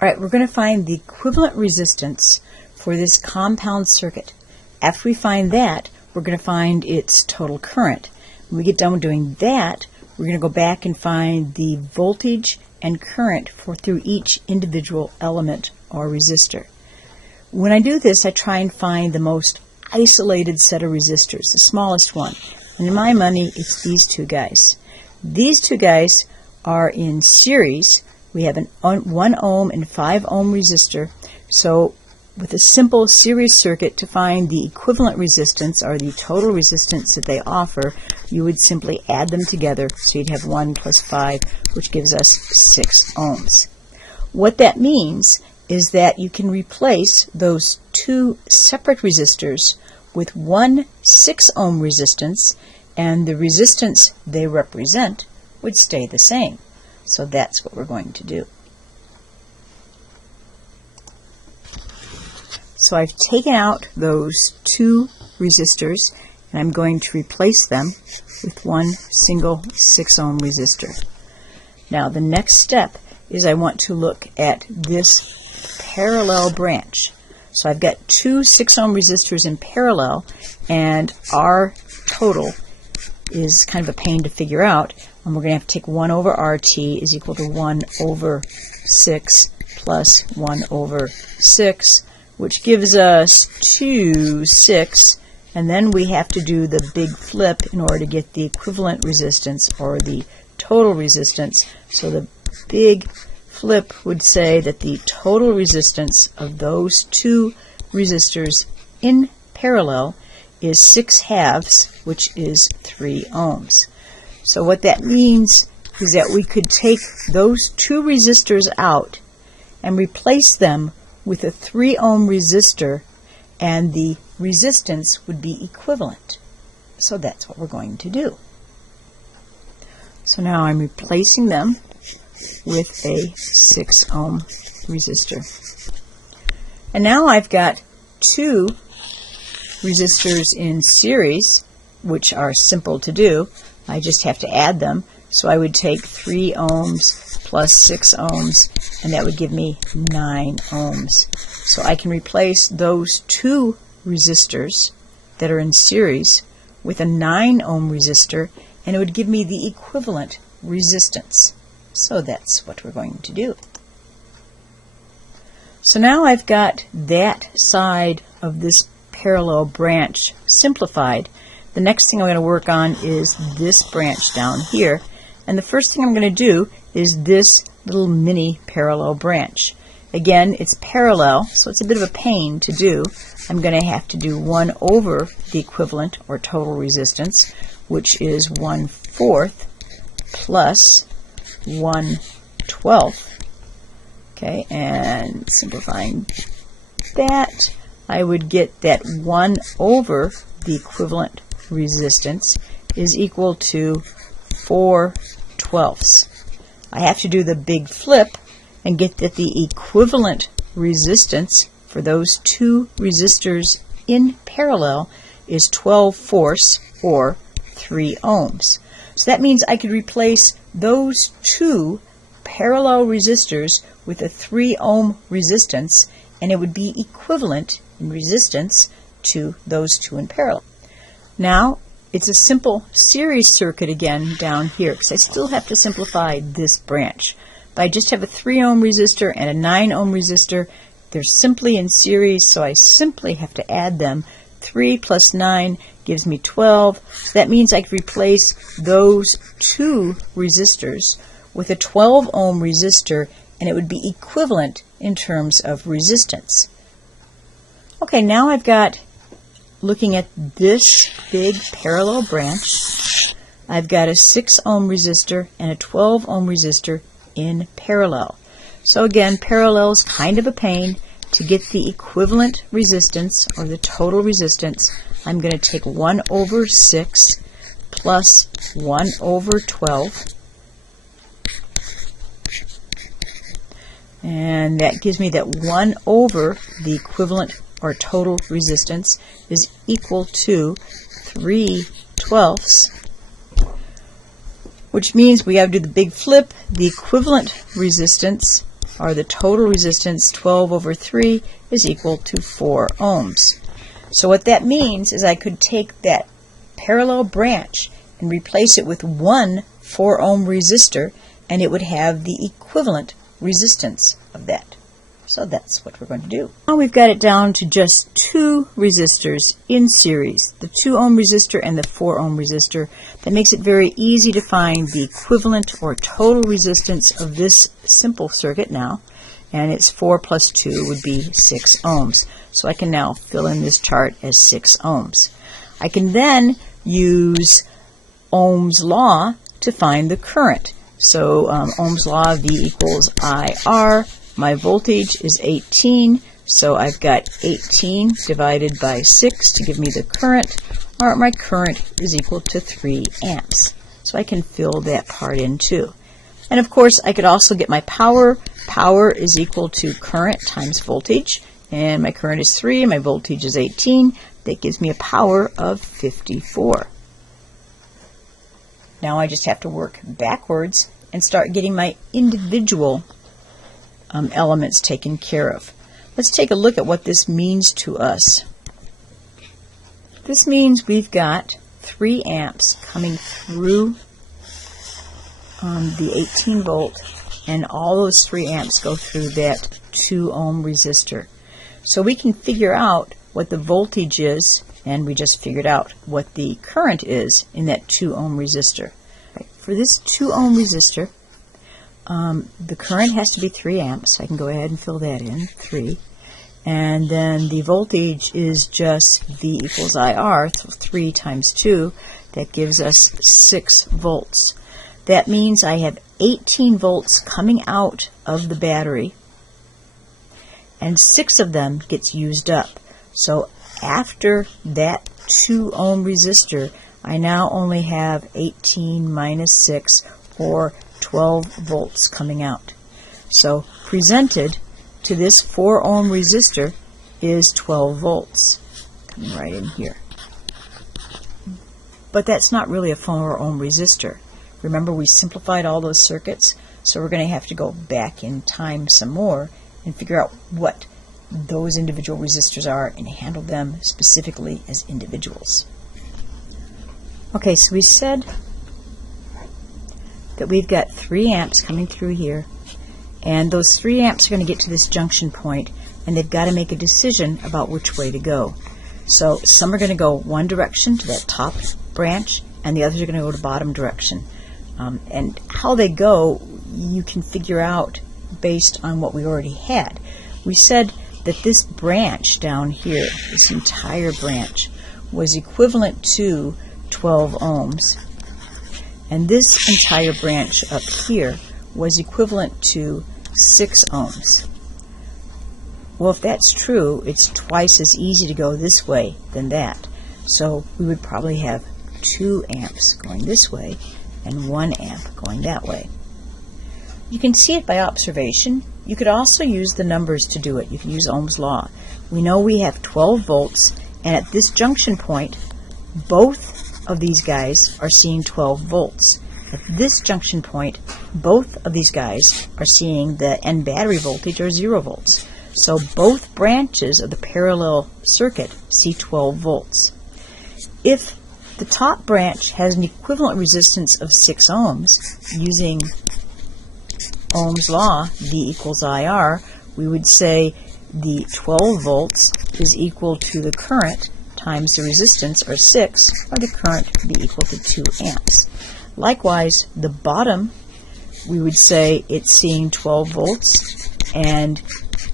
All right, we're going to find the equivalent resistance for this compound circuit. After we find that, we're going to find its total current. When we get done with doing that, we're going to go back and find the voltage and current through each individual element or resistor. When I do this, I try and find the most isolated set of resistors, the smallest one. And in my money, it's these two guys. These two guys are in series. We have an 1 ohm and 5 ohm resistor. So with a simple series circuit, to find the equivalent resistance or the total resistance that they offer, you would simply add them together. So you'd have 1 plus 5, which gives us 6 ohms. What that means is that you can replace those two separate resistors with one 6 ohm resistance, and the resistance they represent would stay the same. So that's what we're going to do. So I've taken out those two resistors, and I'm going to replace them with one single 6 ohm resistor. Now the next step is I want to look at this parallel branch. So I've got two 6 ohm resistors in parallel, and our total is kind of a pain to figure out. And we're going to have to take 1 over RT is equal to 1 over 6 plus 1 over 6, which gives us 2, 6, and then we have to do the big flip in order to get the equivalent resistance or the total resistance. So the big flip would say that the total resistance of those two resistors in parallel is 6/2, which is 3 ohms. So what that means is that we could take those two resistors out and replace them with a 3 ohm resistor, and the resistance would be equivalent. So that's what we're going to do. So now I'm replacing them with a 6 ohm resistor. And now I've got two resistors in series, which are simple to do. I just have to add them. So I would take 3 ohms plus 6 ohms, and that would give me 9 ohms. So I can replace those two resistors that are in series with a 9 ohm resistor, and it would give me the equivalent resistance. So that's what we're going to do. So now I've got that side of this parallel branch simplified. The next thing I'm going to work on is this branch down here. And the first thing I'm going to do is this little mini parallel branch. Again, it's parallel, so it's a bit of a pain to do. I'm going to have to do 1 over the equivalent or total resistance, which is 1/4 plus 1/12. Okay, and simplifying that, I would get that 1 over the equivalent resistance is equal to 4/12. I have to do the big flip and get that the equivalent resistance for those two resistors in parallel is 12/4 or 3 ohms. So that means I could replace those two parallel resistors with a 3 ohm resistance, and it would be equivalent in resistance to those two in parallel. Now it's a simple series circuit again down here, because I still have to simplify this branch. But I just have a 3 ohm resistor and a 9 ohm resistor. They're simply in series, so I simply have to add them. 3 plus 9 gives me 12. So that means I could replace those two resistors with a 12 ohm resistor, and it would be equivalent in terms of resistance. Okay, now I've got, looking at this big parallel branch, I've got a 6 ohm resistor and a 12 ohm resistor in parallel. So again, parallel is kind of a pain. To get the equivalent resistance or the total resistance, I'm going to take 1 over 6 plus 1 over 12. And that gives me that 1 over the equivalent or total resistance is equal to 3/12, which means we have to do the big flip. The equivalent resistance or the total resistance, 12 over 3, is equal to 4 ohms. So what that means is I could take that parallel branch and replace it with one 4 ohm resistor, and it would have the equivalent resistance of that. So that's what we're going to do. Now we've got it down to just 2 resistors in series, the 2 ohm resistor and the 4 ohm resistor. That makes it very easy to find the equivalent or total resistance of this simple circuit now, and it's 4 plus 2 would be 6 ohms. So I can now fill in this chart as 6 ohms. I can then use Ohm's law to find the current. So Ohm's law, V equals IR. My voltage is 18, so I've got 18 divided by 6 to give me the current, or my current is equal to 3 amps. So I can fill that part in too. And of course, I could also get my power. Power is equal to current times voltage, and my current is 3, my voltage is 18. That gives me a power of 54. Now I just have to work backwards and start getting my individual elements taken care of. Let's take a look at what this means to us. This means we've got 3 amps coming through the 18 volt, and all those 3 amps go through that 2 ohm resistor. So we can figure out what the voltage is, and we just figured out what the current is in that 2 ohm resistor. For this 2 ohm resistor, the current has to be 3 amps. I can go ahead and fill that in, 3. And then the voltage is just V equals IR, so 3 times 2. That gives us 6 volts. That means I have 18 volts coming out of the battery, and 6 of them gets used up. So after that 2 ohm resistor, I now only have 18 minus 6, or 12 volts coming out. So presented to this 4 ohm resistor is 12 volts coming right in here. But that's not really a 4 ohm resistor. Remember, we simplified all those circuits, so we're going to have to go back in time some more and figure out what those individual resistors are and handle them specifically as individuals. Okay, so we said that we've got 3 amps coming through here, and those 3 amps are going to get to this junction point, and they've got to make a decision about which way to go. So some are going to go one direction to that top branch, and the others are going to go to bottom direction. And how they go, you can figure out based on what we already had. We said that this branch down here, this entire branch, was equivalent to 12 ohms. And this entire branch up here was equivalent to 6 ohms. Well, if that's true, it's twice as easy to go this way than that. So we would probably have 2 amps going this way and 1 amp going that way. You can see it by observation. You could also use the numbers to do it. You can use Ohm's law. We know we have 12 volts, and at this junction point, both of these guys are seeing 12 volts. At this junction point, both of these guys are seeing the end battery voltage or 0 volts. So both branches of the parallel circuit see 12 volts. If the top branch has an equivalent resistance of 6 ohms, using Ohm's law, V equals IR, we would say the 12 volts is equal to the current times the resistance, or 6, or the current would be equal to 2 amps. Likewise, the bottom, we would say it's seeing 12 volts, and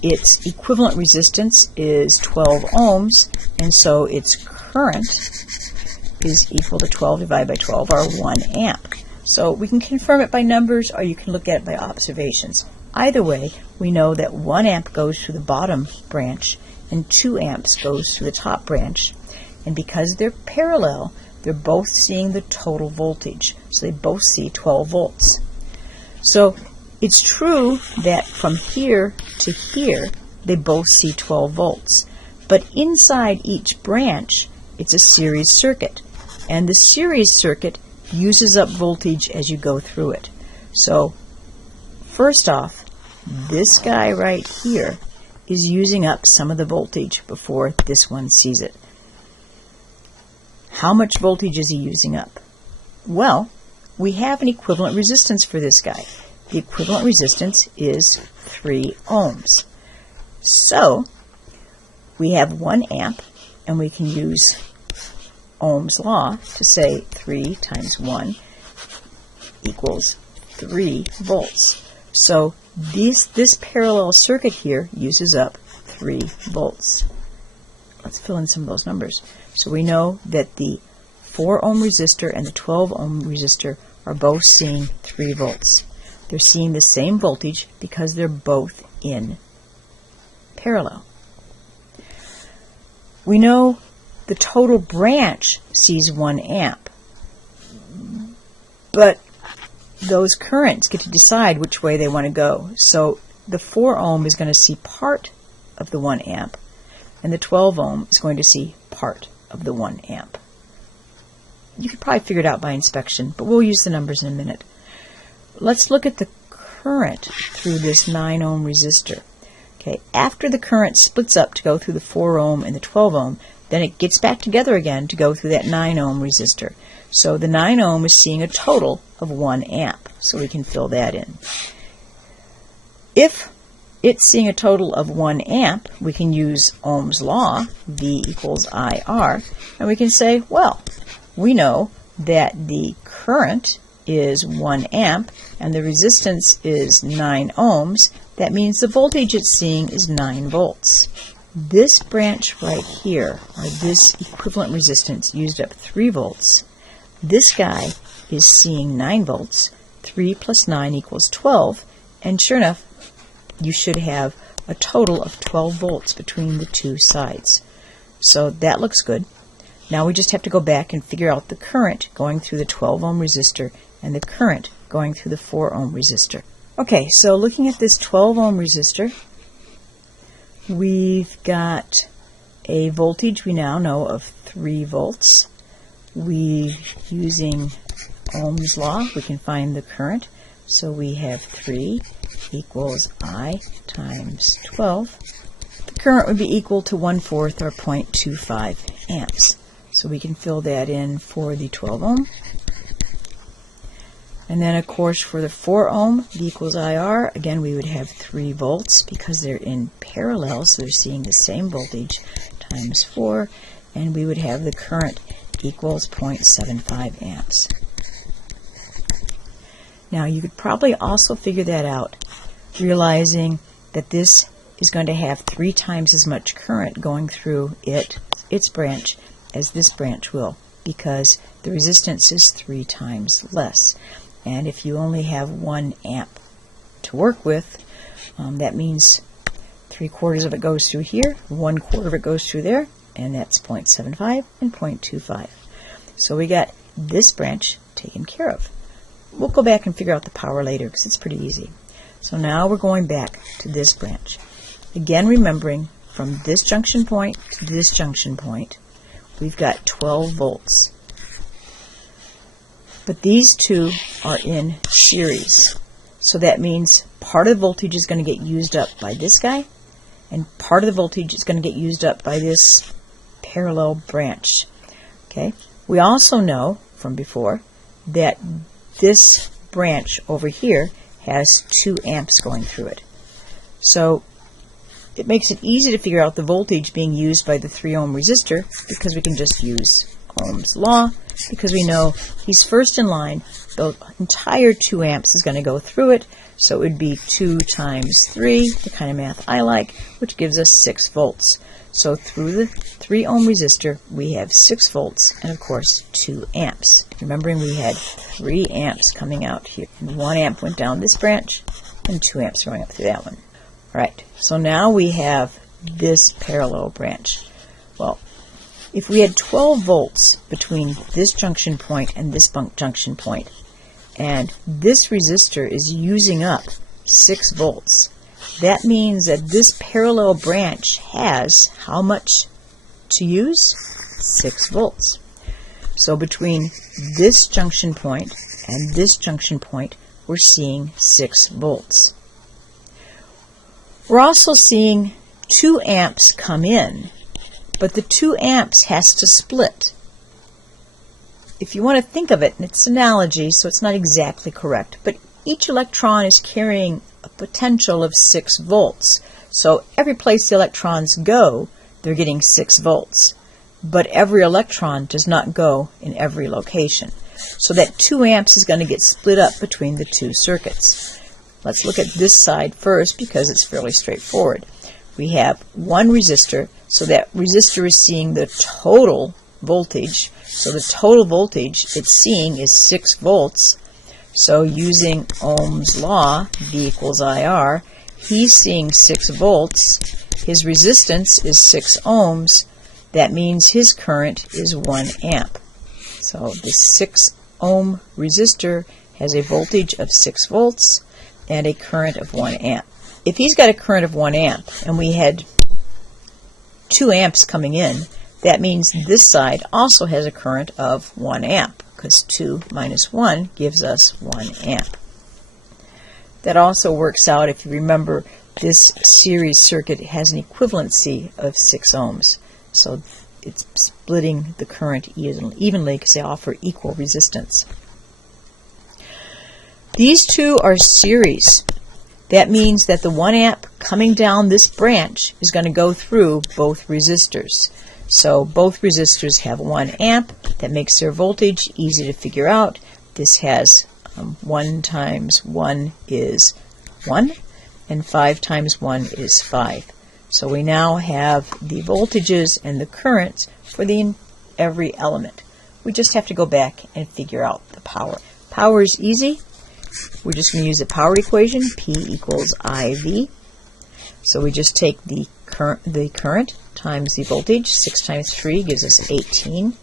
its equivalent resistance is 12 ohms, and so its current is equal to 12 divided by 12, or 1 amp. So we can confirm it by numbers, or you can look at it by observations. Either way, we know that 1 amp goes through the bottom branch, and 2 amps goes through the top branch. And because they're parallel, they're both seeing the total voltage. So they both see 12 volts. So it's true that from here to here, they both see 12 volts. But inside each branch, it's a series circuit. And the series circuit uses up voltage as you go through it. So first off, this guy right here is using up some of the voltage before this one sees it. How much voltage is he using up? Well, we have an equivalent resistance for this guy. The equivalent resistance is 3 ohms. So we have 1 amp, and we can use Ohm's law to say 3 times 1 equals 3 volts. So this parallel circuit here uses up 3 volts. Let's fill in some of those numbers. So we know that the 4 ohm resistor and the 12 ohm resistor are both seeing 3 volts. They're seeing the same voltage because they're both in parallel. We know the total branch sees 1 amp, but those currents get to decide which way they want to go. So the 4 ohm is going to see part of the 1 amp, and the 12 ohm is going to see part of the 1 amp. You could probably figure it out by inspection, but we'll use the numbers in a minute. Let's look at the current through this 9 ohm resistor. Okay, after the current splits up to go through the 4 ohm and the 12 ohm, then it gets back together again to go through that 9 ohm resistor. So the 9 ohm is seeing a total of 1 amp, so we can fill that in. If it's seeing a total of 1 amp, we can use Ohm's law, V equals IR, and we can say, well, we know that the current is 1 amp and the resistance is 9 ohms. That means the voltage it's seeing is 9 volts. This branch right here, or this equivalent resistance, used up 3 volts. This guy is seeing 9 volts. 3 plus 9 equals 12. And sure enough, you should have a total of 12 volts between the two sides. So that looks good. Now we just have to go back and figure out the current going through the 12 ohm resistor and the current going through the 4 ohm resistor. Okay, so looking at this 12 ohm resistor, we've got a voltage we now know of 3 volts. Using Ohm's law, we can find the current. So we have 3 equals I times 12. The current would be equal to 1/4 or 0.25 amps. So we can fill that in for the 12 ohm. And then, of course, for the 4 ohm, V equals IR, again, we would have 3 volts because they're in parallel, so they're seeing the same voltage times 4, and we would have the current equals 0.75 amps. Now, you could probably also figure that out, realizing that this is going to have 3 times as much current going through its branch as this branch will, because the resistance is 3 times less. And if you only have 1 amp to work with, that means 3/4 of it goes through here, 1/4 of it goes through there, and that's 0.75 and 0.25. So we got this branch taken care of. We'll go back and figure out the power later because it's pretty easy. So now we're going back to this branch. Again, remembering from this junction point to this junction point, we've got 12 volts. But these two are in series. So that means part of the voltage is going to get used up by this guy, and part of the voltage is going to get used up by this parallel branch. Okay. We also know from before that this branch over here has 2 amps going through it. So it makes it easy to figure out the voltage being used by the 3 ohm resistor because we can just use Ohm's law, because we know he's first in line. The entire 2 amps is going to go through it, so it would be 2 times 3, the kind of math I like, which gives us 6 volts. So through the 3 ohm resistor, we have 6 volts and, of course, 2 amps. Remembering we had 3 amps coming out here. And 1 amp went down this branch, and 2 amps going up through that one. All right, so now we have this parallel branch. Well, if we had 12 volts between this junction point and this junction point, and this resistor is using up 6 volts, that means that this parallel branch has how much to use? 6 volts. So between this junction point and this junction point, we're seeing 6 volts. We're also seeing 2 amps come in, but the 2 amps has to split. If you want to think of it, and it's an analogy, so it's not exactly correct, but each electron is carrying a potential of 6 volts. So every place the electrons go, they're getting 6 volts. But every electron does not go in every location. So that 2 amps is going to get split up between the 2 circuits. Let's look at this side first because it's fairly straightforward. We have 1 resistor, so that resistor is seeing the total voltage. So the total voltage it's seeing is 6 volts. So using Ohm's law, V equals IR, he's seeing 6 volts. His resistance is 6 ohms. That means his current is 1 amp. So this 6 ohm resistor has a voltage of 6 volts and a current of 1 amp. If he's got a current of 1 amp and we had 2 amps coming in, that means this side also has a current of 1 amp, because 2 minus 1 gives us 1 amp. That also works out, if you remember, this series circuit has an equivalency of 6 ohms. So it's splitting the current evenly because they offer equal resistance. These two are series. That means that the 1 amp coming down this branch is going to go through both resistors. So both resistors have 1 amp. That makes their voltage easy to figure out. This has 1 times 1 is 1, and 5 times 1 is 5. So we now have the voltages and the currents for every element. We just have to go back and figure out the power. Power is easy. We're just going to use the power equation, P equals IV. So we just take the current times the voltage. 6 times 3 gives us 18.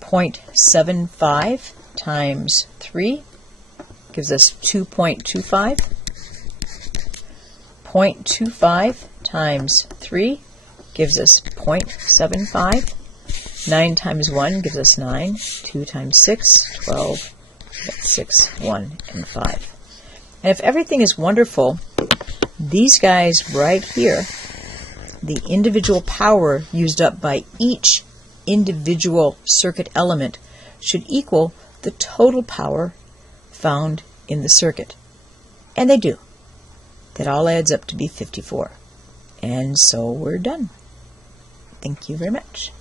0.75 times 3 gives us 2.25. 0.25 times 3 gives us 0.75. 9 times 1 gives us 9. 2 times 6, 12. 6, 1, and 5. And if everything is wonderful, these guys right here, the individual power used up by each individual circuit element should equal the total power found in the circuit. And they do. That all adds up to be 54. And so we're done. Thank you very much.